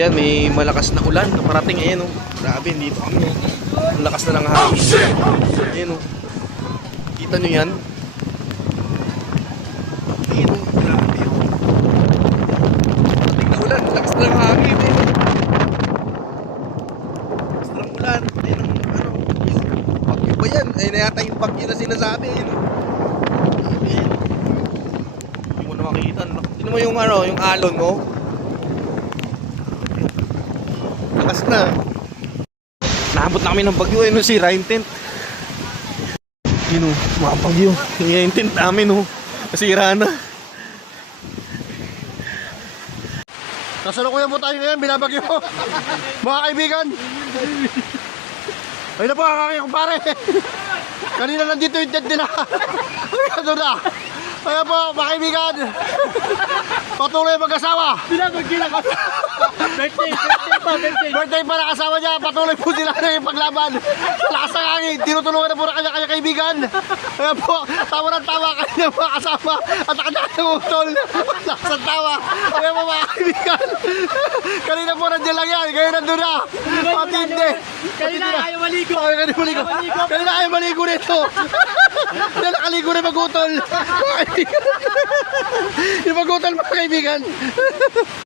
Yan, may malakas na ulan na parating. Ayan oh. Grabe, dito kami oh. Ang lakas na ng hangin. Ayan oh. Kita nyo yan? Ayan oh. Grabe oh. Parating na ulan. Lakas na ng hangin. Ayan oh. Lakas na ng ulan. Ayan oh. Ano? Bagyo ba yan? Ayan na yata yung bagyo na sinasabi. Ayan oh. Ayan. Hindi mo na makita. Tignan mo yung ano, yung alon mo. Lakas na. Naabot na kami ng bagyo. Ayun, sira yung tent. Yun o, mga bagyo. Yung tent namin o. Nasira na. Kasalukuyan po tayo ngayon, binabagyo. Mga kaibigan. Ayun na po ang aking kumpare. Kanina nandito yung tent nila. Ano na? Kaya po, mga kaibigan. Patuloy mag-asawa. Birthday pa ng asawa niya. Patuloy po sila na yung paglaban. Lakas ng hangin. Tinutulungan na po na kanya kaibigan. Kaya po, tawa ng tawa kanya mga kasama. At kanya ng utol. Lakas ng tawa. Kaya po mga kaibigan. Kanina po nandiyan lang yan. Ngayon nandun na. Matindi. Kanina ayaw maligo. Kanina ayaw maligo nito. Kanina nakaligo na mag-utol. Yung mag-utol mga kaibigan.